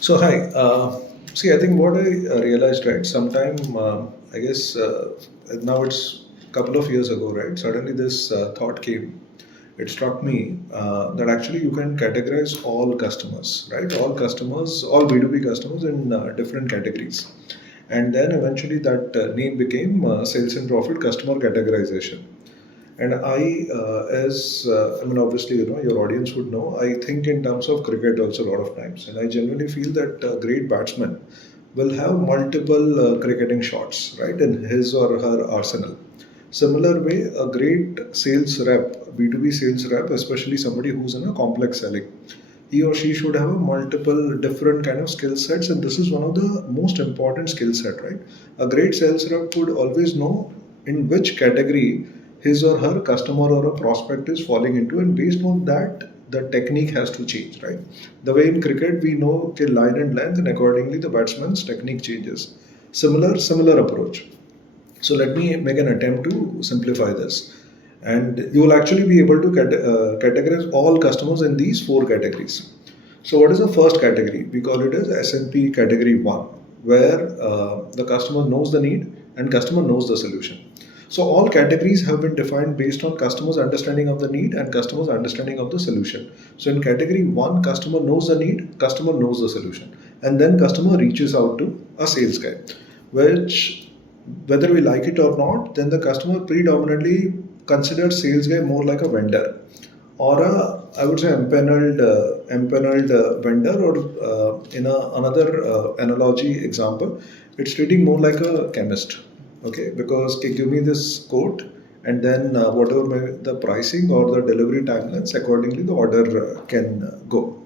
So hi, I think what I realized, right? Sometime, I guess now it's a couple of years ago, right? Suddenly this thought came. It struck me that actually you can categorize all customers, right? All customers, all B2B customers in different categories. And then eventually that name became sales and profit customer categorization. And I mean, obviously, your audience would know, I think in terms of cricket also a lot of times. And I genuinely feel that a great batsman will have multiple cricketing shots, right, in his or her arsenal. Similar way, a great sales rep, B2B sales rep, especially somebody who's in a complex selling, he or she should have a multiple different kind of skill sets, and this is one of the most important skill set, right? A great sales rep would always know in which category his or her customer or a prospect is falling into, and based on that the technique has to change, right? The way in cricket we know, okay, line and length, and accordingly the batsman's technique changes. Similar approach. So let me make an attempt to simplify this. And you will actually be able to categorize all customers in these four categories. So what is the first category? We call it as S&P category 1, where the customer knows the need and customer knows the solution. So all categories have been defined based on customers' understanding of the need and customers' understanding of the solution. So in category 1, customer knows the need, customer knows the solution. And then customer reaches out to a sales guy, which, whether we like it or not, then the customer predominantly considers sales guy more like a vendor or a, I would say, empaneled vendor, or another analogy example, it's treating more like a chemist. Okay, because okay, give me this quote, and then whatever may the pricing or the delivery timelines, accordingly the order can go.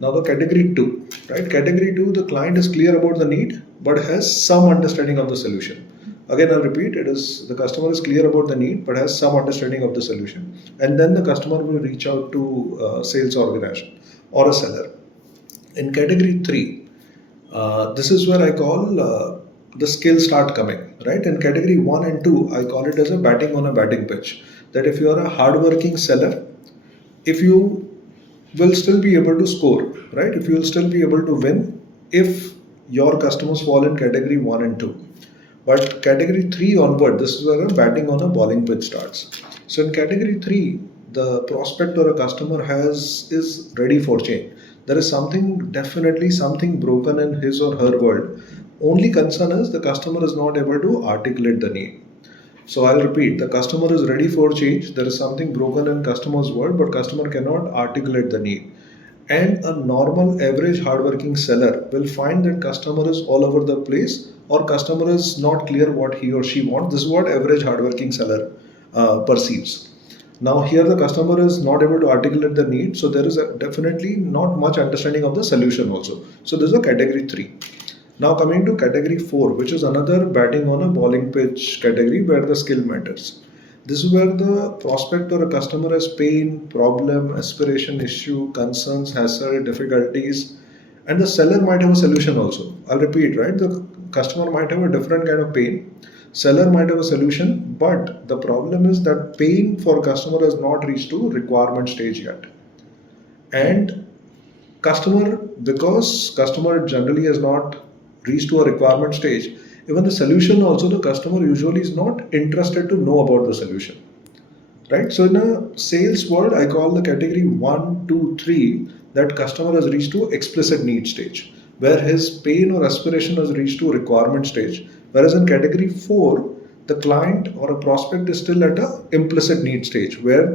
Now the category 2, right? Category 2, the client is clear about the need but has some understanding of the solution. Again, I'll repeat, it is the customer is clear about the need but has some understanding of the solution. And then the customer will reach out to sales organization or a seller. In category 3, this is where I call the skills start coming, right? In category 1 and 2, I call it as a batting on a batting pitch. That if you are a hardworking seller, if you will still be able to score, right? If you will still be able to win if your customers fall in category 1 and 2. But category 3 onward, this is where a batting on a bowling pitch starts. So in category 3, the prospect or a customer has is ready for change. There is something, definitely something broken in his or her world. Only concern is the customer is not able to articulate the need. So I'll repeat, the customer is ready for change. There is something broken in customer's world, but customer cannot articulate the need. And a normal average hardworking seller will find that customer is all over the place, or customer is not clear what he or she wants. This is what average hardworking seller perceives. Now here the customer is not able to articulate the need, so there is definitely not much understanding of the solution also. So this is a category 3. Now coming to category 4, which is another batting on a bowling pitch category where the skill matters. This is where the prospect or a customer has pain, problem, aspiration, issue, concerns, hassle, difficulties, and the seller might have a solution also. I'll repeat, right? The customer might have a different kind of pain. Seller might have a solution, but the problem is that pain for customer has not reached to requirement stage yet. And customer, because customer generally has not reached to a requirement stage, even the solution also, the customer usually is not interested to know about the solution, right? So in a sales world, I call the category 1, 2, 3, that customer has reached to explicit need stage, where his pain or aspiration has reached to requirement stage. Whereas in category 4, the client or a prospect is still at a implicit need stage, where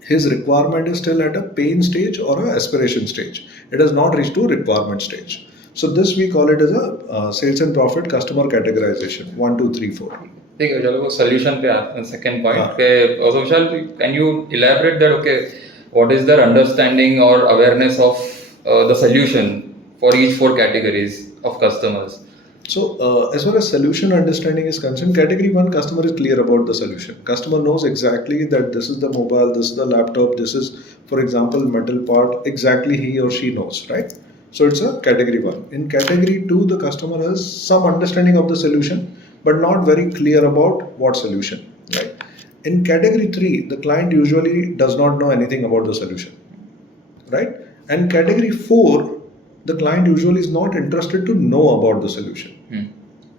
his requirement is still at a pain stage or a aspiration stage. It has not reached to requirement stage. So this we call it as a sales and profit customer categorization. 1, 2, 3, 4. ठीक है चलो वो solution पे आते हैं second point के also Vishal, can you elaborate that okay what is their understanding or awareness of the solution for each four categories of customers. So, as far as solution understanding is concerned, category 1 customer is clear about the solution. Customer knows exactly that this is the mobile, this is the laptop, this is, for example, metal part, exactly he or she knows, right? So, it's a category 1. In category 2, the customer has some understanding of the solution, but not very clear about what solution, right? In category 3, the client usually does not know anything about the solution, right? And category 4, the client usually is not interested to know about the solution.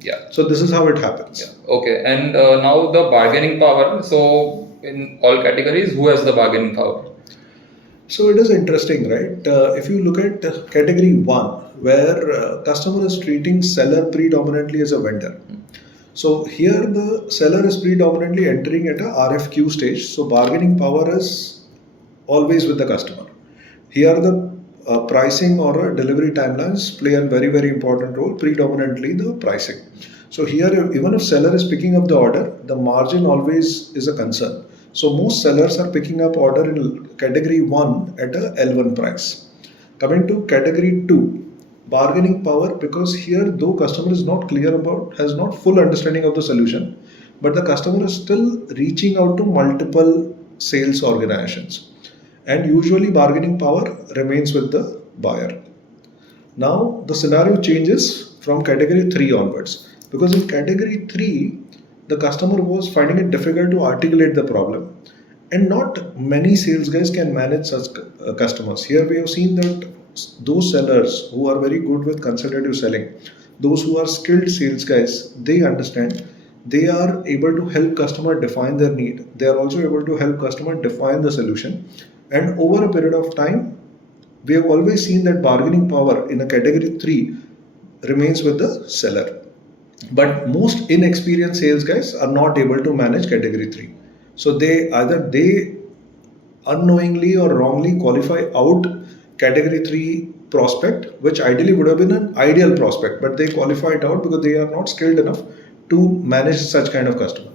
Yeah. So this is how it happens. Yeah. Okay. And now the bargaining power. So in all categories, who has the bargaining power? So it is interesting, right? If you look at category one, where customer is treating seller predominantly as a vendor. So here the seller is predominantly entering at a RFQ stage. So bargaining power is always with the customer. Here the pricing or delivery timelines play a very very important role, predominantly the pricing. So here even if seller is picking up the order, the margin always is a concern. So most sellers are picking up order in category 1 at a L1 price. Coming to category 2, bargaining power, because here though customer is not clear about, has not full understanding of the solution, but the customer is still reaching out to multiple sales organizations, and usually bargaining power remains with the buyer. Now the scenario changes from category 3 onwards, because in category 3 the customer was finding it difficult to articulate the problem, and not many sales guys can manage such customers. Here we have seen that those sellers who are very good with consultative selling, those who are skilled sales guys, they understand, they are able to help customer define their need, they are also able to help customer define the solution, and over a period of time we have always seen that bargaining power in a category 3 remains with the seller. But most inexperienced sales guys are not able to manage category 3. So they unknowingly or wrongly qualify out category 3 prospect, which ideally would have been an ideal prospect, but they qualify it out because they are not skilled enough to manage such kind of customer.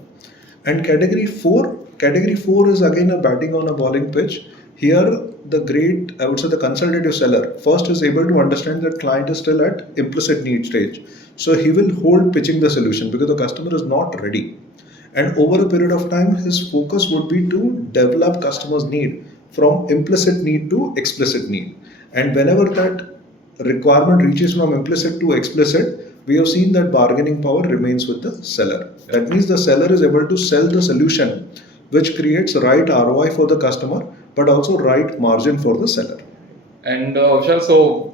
And category 4 is again a batting on a bowling pitch. Here the great, I would say the consultative seller first is able to understand that client is still at implicit need stage. So he will hold pitching the solution because the customer is not ready. And over a period of time, his focus would be to develop customers' need from implicit need to explicit need. And whenever that requirement reaches from implicit to explicit, we have seen that bargaining power remains with the seller. That means the seller is able to sell the solution, which creates right ROI for the customer, but also right margin for the seller. And Vishal, so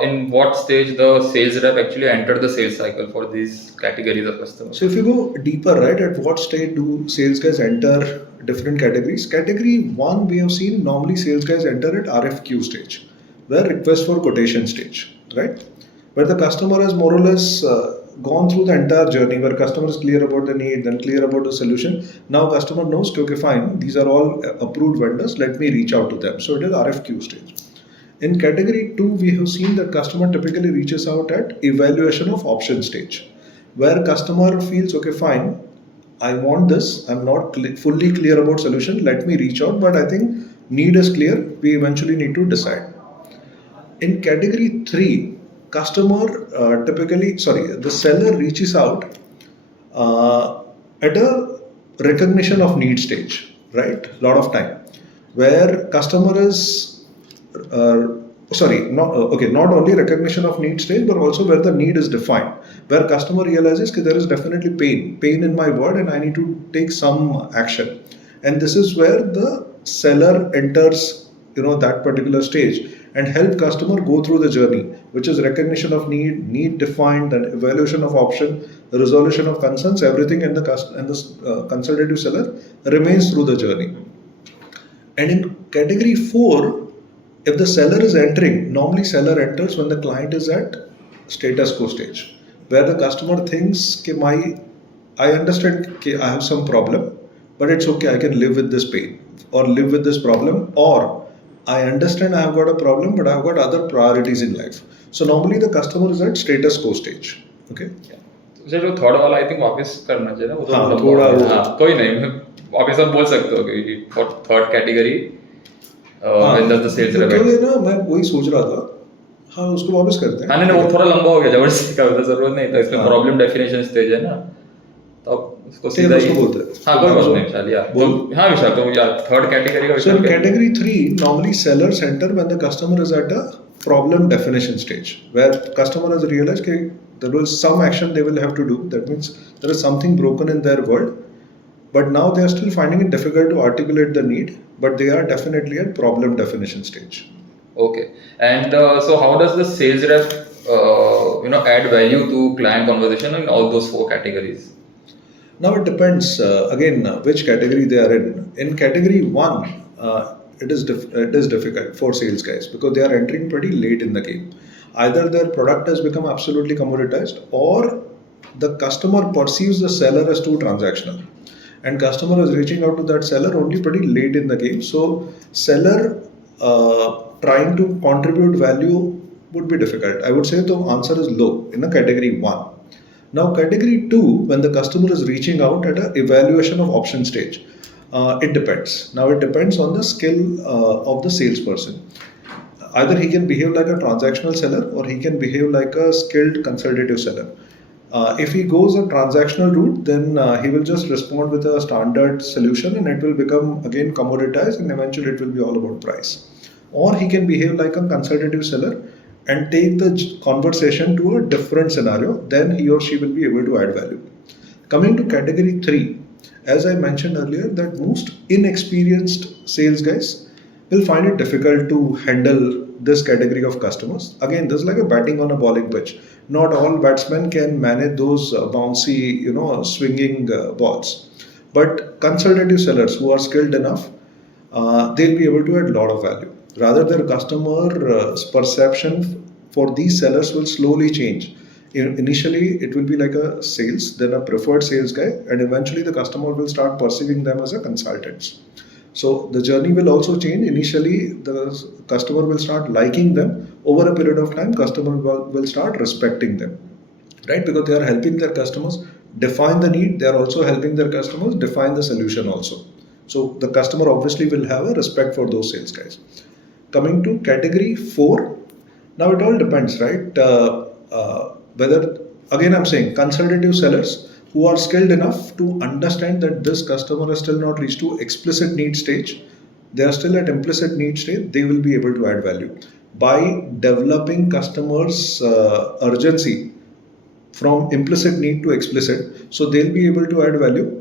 in what stage the sales rep actually enter the sales cycle for these categories of customers? So if you go deeper, right, at what stage do sales guys enter different categories? Category 1, we have seen normally sales guys enter at RFQ stage, where request for quotation stage, right? Where the customer has more or less gone through the entire journey, where customer is clear about the need, then clear about the solution. Now customer knows, okay, fine, these are all approved vendors, let me reach out to them. So it is RFQ stage. In category 2, we have seen that customer typically reaches out at evaluation of option stage, where customer feels, okay, fine, I want this, I'm not fully clear about solution, let me reach out, but I think need is clear, we eventually need to decide. In category 3, the seller reaches out at a recognition of need stage, right? Lot of time, where customer is not only recognition of need stage, but also where the need is defined, where customer realizes that there is definitely pain in my word, and I need to take some action. And this is where the seller enters, that particular stage, and help customer go through the journey, which is recognition of need defined, and evaluation of option, resolution of concerns, everything, and the consultative seller remains through the journey. And in category 4, if the seller is entering, normally seller enters when the client is at status quo stage, where the customer thinks, I understand, I have some problem, but it's okay, I can live with this pain or live with this problem, or I understand I have got a problem, but I've got other priorities in life. So normally the customer is at status quo stage. Okay. मुझे जो third वाला I think वापस करना चाहिए ना वो हाँ, लंबा थोड़ा हो गया। वो- हाँ कोई नहीं, वापस आप बोल सकते हो कि for third category when does the sales rep. क्योंकि ना मैं वही सोच रहा था, हाँ उसको वापस करते हैं। हाँ नहीं वो थोड़ा लंबा हो गया, जबरदस्ती का जरूरत नहीं था, इसमें हाँ। प्रॉब्लम डेफिनेशन स्टेज है ना, तो अब उसको ठीक सीधा है, ही उसको बोलते हैं। हाँ कोई बात नहीं विशाल यार, तो बोल। हाँ विशाल तो यार थर्ड कैटेगरी का So विशाल in क्या है? category 3, normally sellers enter when the customer is at a problem definition stage, where customer has realized that there was some action they will have to do. That means there is something broken in their world, but now they are still finding it difficult to articulate the need, but they are definitely at problem definition stage. Okay. And so how does the sales rep, add value to client conversation in all those four categories? Now it depends again which category they are in. In category one, it is difficult for sales guys because they are entering pretty late in the game. Either their product has become absolutely commoditized, or the customer perceives the seller as too transactional, and customer is reaching out to that seller only pretty late in the game. So seller trying to contribute value would be difficult. I would say the answer is low in a category one. Now, category two, when the customer is reaching out at an evaluation of option stage, it depends. Now, it depends on the skill of the salesperson. Either he can behave like a transactional seller or he can behave like a skilled consultative seller. If he goes a transactional route, then he will just respond with a standard solution and it will become again commoditized and eventually it will be all about price. Or he can behave like a consultative seller and take the conversation to a different scenario, then he or she will be able to add value. Coming to category 3, as I mentioned earlier, that most inexperienced sales guys will find it difficult to handle this category of customers. Again, this is like a batting on a bowling pitch. Not all batsmen can manage those bouncy, swinging balls. But consultative sellers who are skilled enough, they'll be able to add a lot of value. Rather, their customer perception for these sellers will slowly change. Initially, it will be like a sales, then a preferred sales guy, and eventually the customer will start perceiving them as a consultants. So the journey will also change. Initially, the customer will start liking them. Over a period of time, customer will start respecting them, right? Because they are helping their customers define the need. They are also helping their customers define the solution also. So the customer obviously will have a respect for those sales guys. Coming to category 4, now it all depends, right? Whether, again, I'm saying consultative sellers who are skilled enough to understand that this customer has still not reached to explicit need stage, they are still at implicit need state, they will be able to add value by developing customers' urgency from implicit need to explicit. So they'll be able to add value.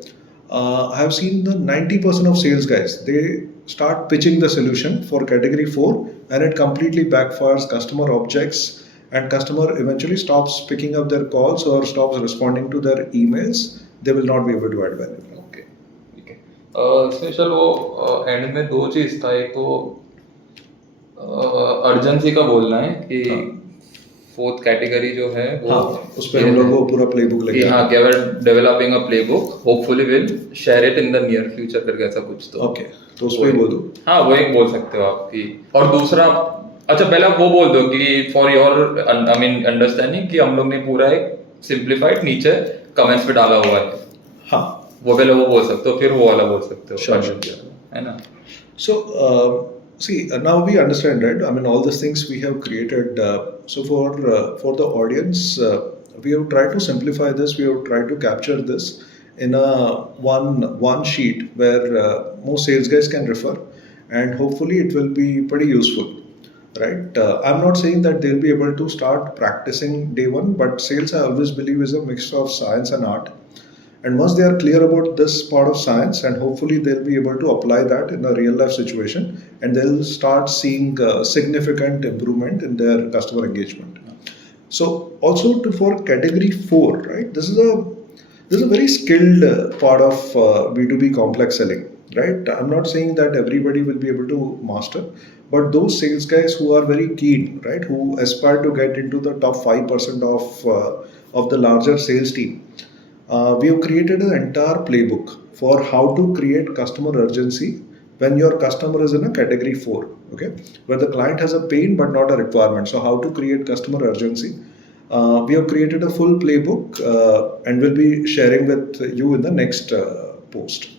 I have seen the 90% of sales guys, they start pitching the solution for category 4 and it completely backfires. Customer objects and customer eventually stops picking up their calls or stops responding to their emails. They will not be able to add value. Okay ठीक है special वो and में दो चीज़ था एक तो urgency का बोलना है कि हाँ फोर्थ कैटेगरी जो है वो हाँ उस पर हम लोग को पूरा प्ले बुक कि लेके हाँ आए। केवल developing a play book hopefully will share it in the near future करके ऐसा कुछ तो ओके तो उस पर ही बोल दो। हाँ वो एक बोल सकते हो आप कि और दूसरा अच्छा पहले आप वो बोल दो कि for your I mean understanding कि हम लोग ने पूरा एक सिंप्लीफाइड नीचे कमेंट्स पे डाला हुआ है हाँ वो पहले वो बोल सकते हो फिर वो वाला बोल सकते हो Sure, sure. है ना So, see, now we understand, right? I mean, all these things we have created. So, for the audience, we have tried to simplify this. We have tried to capture this in a one sheet where most sales guys can refer, and hopefully, it will be pretty useful, right? I'm not saying that they'll be able to start practicing day one, but sales, I always believe, is a mix of science and art. And once they are clear about this part of science, and hopefully they'll be able to apply that in a real life situation, and they'll start seeing significant improvement in their customer engagement. So also for category 4, right? This is a very skilled part of B2B complex selling, right? I'm not saying that everybody will be able to master, but those sales guys who are very keen, right, who aspire to get into the top 5% of the larger sales team, we have created an entire playbook for how to create customer urgency when your customer is in a category 4, okay, where the client has a pain but not a requirement. So how to create customer urgency. We have created a full playbook and we'll be sharing with you in the next post.